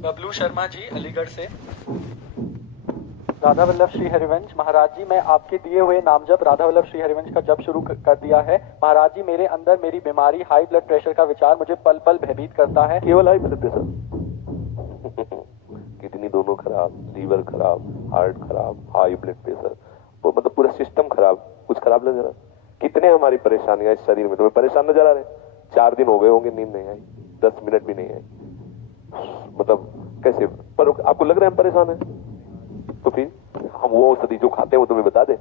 बबलू शर्मा जी अलीगढ़ से। राधा वल्लभ श्री हरिवंश महाराज जी, मैं आपके दिए हुए नामजप राधा वल्लभ श्री हरिवंश का जप शुरू कर दिया है। महाराज जी, मेरे अंदर मेरी बीमारी हाई ब्लड प्रेशर का विचार मुझे पल पल भयभीत करता है। केवल हाई ब्लड प्रेशर किडनी दोनों खराब, लीवर खराब, हार्ट खराब, हाई ब्लड प्रेशर, वो मतलब पूरा सिस्टम खराब। कुछ खराब नजर आ? कितने हमारी परेशानियां इस शरीर में तुम्हें परेशान नजर आ रहे? 4 दिन हो गए होंगे नींद नहीं आई, 10 मिनट भी नहीं आई, मतलब कैसे? पर आपको लग रहा है हम परेशान है? तो फिर हम वो औषधि जो खाते हैं वो तुम्हें बता दे,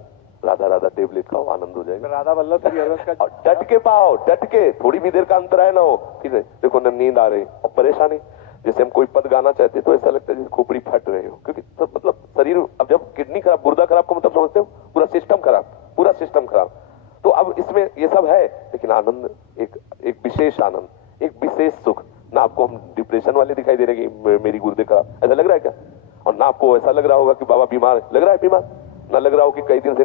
राधा राधा टेबलेट खाओ, आनंद हो जाएगा। राधा वल्लभ श्री हरिवंश का डट के पाओ, डट के, थोड़ी भी देर का अंतर है ना हो। ठीक है, देखो ना नींद आ रही और परेशानी, जैसे हम कोई पद गाना चाहते तो ऐसा लगता है जैसे खोपड़ी फट रहे हो, क्योंकि तो मतलब शरीर, अब जब किडनी खराब, गुर्दा खराब को मतलब समझते हो, पूरा सिस्टम खराब, पूरा सिस्टम खराब। तो अब इसमें ये सब है, लेकिन आनंद एक विशेष आनंद, एक विशेष सुख। ना आपको हम डिप्रेशन वाले दिखाई दे रहे कि मेरी गुर्दे खराब, ऐसा लग रहा है क्या? और ना आपको ऐसा लग रहा होगा कि बाबा बीमार, लग रहा है बीमार? ना लग रहा हो कि कई दिन से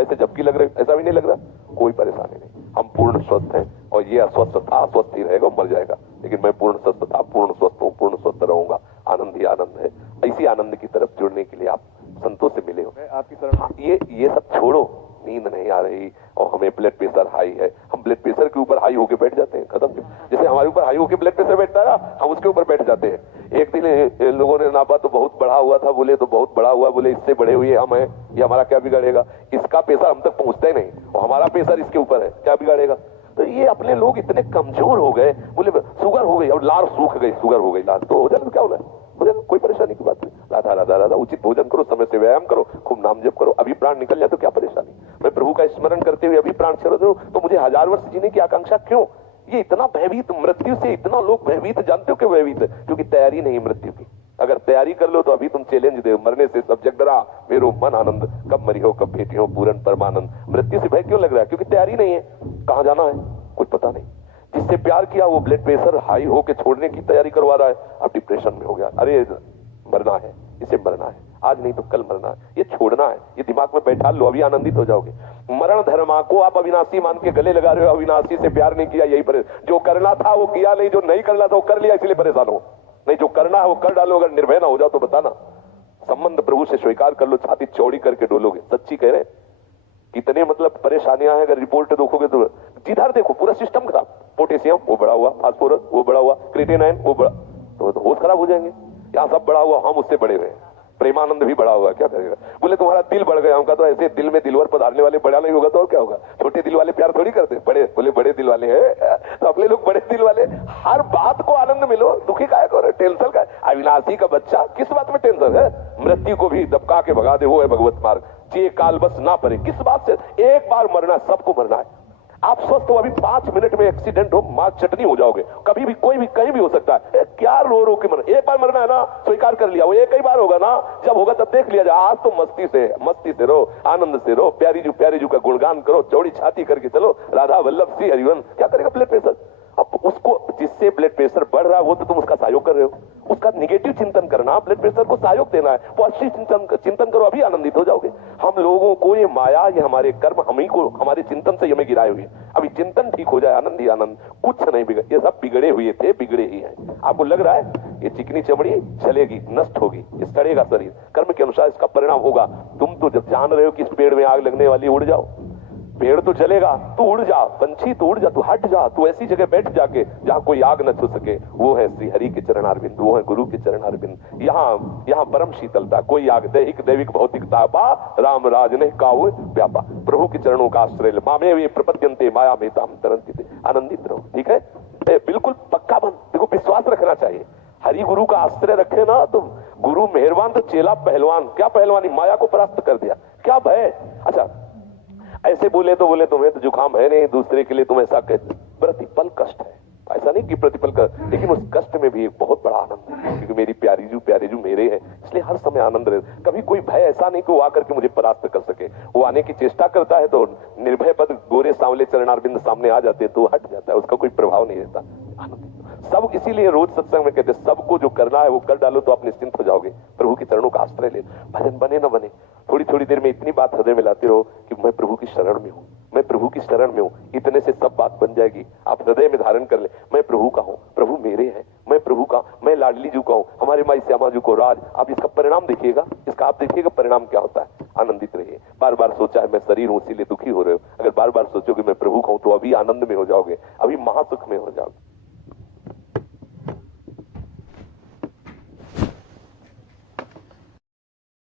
ऐसे झपकी लग रही, ऐसा भी नहीं लग रहा। कोई परेशानी नहीं, हम पूर्ण स्वस्थ हैं। और ये अस्वस्थ था, अस्वस्थ ही रहेगा, मर जाएगा, लेकिन मैं पूर्ण स्वस्थ था, पूर्ण स्वस्थ हूँ, पूर्ण स्वस्थ रहूंगा। आनंद ही आनंद है। इसी आनंद की तरफ जुड़ने के लिए आप संतों से मिले हो। आपकी तरफ ये सब छोड़ो, नींद नहीं आ रही और हमें ब्लड प्रेशर हाई है, हम ब्लड प्रेशर के ऊपर हाई होके बैठ जाते हैं, खत्म। जैसे हमारे ऊपर हाई होके ब्लड प्रेशर बैठता है ना, हम उसके ऊपर बैठ जाते हैं। एक दिन लोगों ने नापा तो बहुत बढ़ा हुआ था, बोले तो बहुत बढ़ा हुआ, बोले इससे बढ़े हुए हम हैं, ये हमारा क्या बिगाड़ेगा? इसका प्रेशर हम तक पहुंचता ही नहीं और हमारा प्रेशर इसके ऊपर है, क्या बिगाड़ेगा? तो ये अपने लोग इतने कमजोर हो गए, बोले शुगर हो गई, अब लार सूख गई, शुगर हो गई लार, तो हो जाए तो क्या होना है? हो जाए, कोई परेशानी की बात नहीं। राधा राधा राधा, उचित भोजन करो, समय से व्यायाम करो, खूब नाम जप करो, अभी प्राण निकल जाए तो क्या परेशानी? मैं प्रभु का स्मरण करते हुए अभी प्राण छोड़ दूं तो मुझे 1000 वर्ष जीने की आकांक्षा क्यों? ये इतना भयभीत, मृत्यु से इतना लोग भयभीत, जानते हो क्यों भयभीत? क्योंकि तैयारी नहीं मृत्यु की। अगर तैयारी कर लो तो अभी तुम चैलेंज दे, मरने से सब जग डरा, मेरो मन आनंद, कब मरी हो कब भेटी हो पूर्ण परमानंद। मृत्यु से भय क्यों लग रहा है? क्योंकि तैयारी नहीं है, कहां जाना है कुछ पता नहीं। जिससे प्यार किया वो ब्लड प्रेशर हाई होके छोड़ने की तैयारी करवा रहा है, अब डिप्रेशन में हो गया, अरे मरना है, इसे मरना है, आज नहीं तो कल मरना है, ये छोड़ना है, ये दिमाग में बैठा लो, अभी आनंदित हो जाओगे। मरण धर्मा को आप अविनाशी मान के गले लगा रहे हो, अविनाशी से प्यार नहीं किया, यही परेशान। जो करना था वो किया नहीं, जो नहीं करना था वो कर लिया, इसलिए परेशान हो। नहीं, जो करना है वो कर डालो, अगर निर्भय ना हो जाओ तो बताना। संबंध प्रभु से स्वीकार कर लो, छाती चौड़ी करके डोलोगे। सच्ची कह रहे, कितने मतलब परेशानियां हैं, अगर रिपोर्ट देखोगे तो जिधर देखो पूरा सिस्टम खराब। पोटेशियम वो बढ़ा हुआ, फास्फोरस वो बढ़ा हुआ, क्रिएटिनिन वो बढ़ा, तो होश खराब हो जाएंगे। यहाँ सब बढ़ा हुआ, हम उससे बढ़े हुए। प्रेमानंद भी बढ़ा हुआ, क्या करेगा? बोले तुम्हारा दिल बढ़ गया, उनका तो ऐसे दिल में दिलवर पधारने वाले बड़ा नहीं होगा तो और क्या होगा? छोटे दिल वाले प्यार थोड़ी करते, बड़े, बोले बड़े दिल वाले हैं तो अपने लोग बड़े दिल वाले। हर बात को आनंद मिलो, दुखी काहे को, टेंशन का? अविनाशी का बच्चा, किस बात में टेंशन है? मृत्यु को भी दबका के भगा दे, वो है भगवत मार्ग। जे काल बस ना पड़े, किस बात से? एक बार मरना, सबको मरना है। आप स्वस्थ हो, अभी 5 मिनट में एक्सीडेंट हो, मां चटनी हो जाओगे, कभी भी कोई भी कहीं भी हो सकता है। क्या रो रो के मरना? एक बार मरना है ना, स्वीकार कर लिया, वो एक ही बार होगा ना, जब होगा तब देख लिया जाए। आज तो मस्ती से रो, आनंद से रो, प्यारी जू का गुणगान करो, चौड़ी छाती करके चलो, राधा वल्लभ श्री हरिवंश। क्या करेगा ब्लड प्रेशर? अब उसको, जिससे ब्लड प्रेशर बढ़ रहा है वो तो तुम उसका सहयोग कर रहे हो, उसका निगेटिव चिंतन करना, ब्लड प्रेशर को सहयोग देना है, पॉजिटिव चिंतन करो, अभी आनंदित हो जाओगे। हम लोगों को ये माया, ये हमारे कर्म, हम ही को, हमारे चिंतन से हमें गिराए हुए। अभी चिंतन ठीक हो जाए, आनंद ही आनंद, कुछ नहीं बिगड़, ये सब बिगड़े हुए थे, बिगड़े ही हैं। आपको लग रहा है ये चिकनी चमड़ी चलेगी, नष्ट होगी, ये सड़ेगा शरीर, कर्म के अनुसार इसका परिणाम होगा। तुम तो जब जान रहे हो कि इस पेड़ में आग लगने वाली, उड़ जाओ, पेड़ तो जलेगा, तू उड़ जा, पंछी तू उड़ जा, तू हट जा, तू ऐसी जगह बैठ जाके जहां कोई आग न छू सके। वो है श्री हरि के चरणारविंद, वो है गुरु के चरणारविंद। यहाँ परम शीतलता, कोई आग दैहिक दैविक भौतिक तापा, राम राज ने काऊ व्यापा। प्रभु के चरणों का आश्रय ले, मामे वे प्रपद्यन्ते माया में ताम तरन्ति, आनंदित रहो। ठीक है, बिल्कुल पक्का बन, देखो विश्वास रखना चाहिए। हरि गुरु का आश्रय रखे ना तो गुरु मेहरबान तो चेला पहलवान। क्या पहलवानी? माया को परास्त कर दिया, क्या भय? अच्छा, ऐसे बोले तो बोले तुम्हें तो जुकाम है नहीं, दूसरे के लिए तुम ऐसा कहते। प्रतिपल कष्ट है, ऐसा नहीं कि प्रतिपल का, लेकिन उस कष्ट में भी एक बहुत बड़ा आनंद है, क्योंकि मेरी प्यारी जू मेरे हैं, इसलिए हर समय आनंद रहे। कभी कोई भय ऐसा नहीं कि वो आकर के मुझे परास्त कर सके। वो आने की चेष्टा करता है तो निर्भय पद गोरे सांवले चरणारविंद सामने आ जाते हैं तो हट जाता है, उसका कोई प्रभाव नहीं रहता। आनंद सब, इसीलिए रोज सत्संग में कहते सबको जो करना है वो कर डालो तो आप निश्चिंत हो जाओगे। प्रभु के चरणों का आश्रय ले, भजन बने न बने, थोड़ी थोड़ी देर में इतनी बात हृदय में लाते रहो कि मैं प्रभु की शरण में हूँ, मैं प्रभु की शरण में हूँ। इतने से सब बात बन जाएगी। आप हृदय में धारण कर ले, मैं प्रभु का हूँ, प्रभु मेरे हैं, मैं प्रभु का, मैं लाडली जू का हूँ। हमारे माई श्यामा जी को राज। आप इसका परिणाम देखिएगा, इसका आप देखिएगा परिणाम क्या होता है। आनंदित रहिए। बार बार सोचा है मैं शरीर हूं इसीलिए दुखी हो रहे हो, अगर बार बार सोचोगे मैं प्रभु का हूं तो अभी आनंद में हो जाओगे, अभी महासुख में हो जाओगे।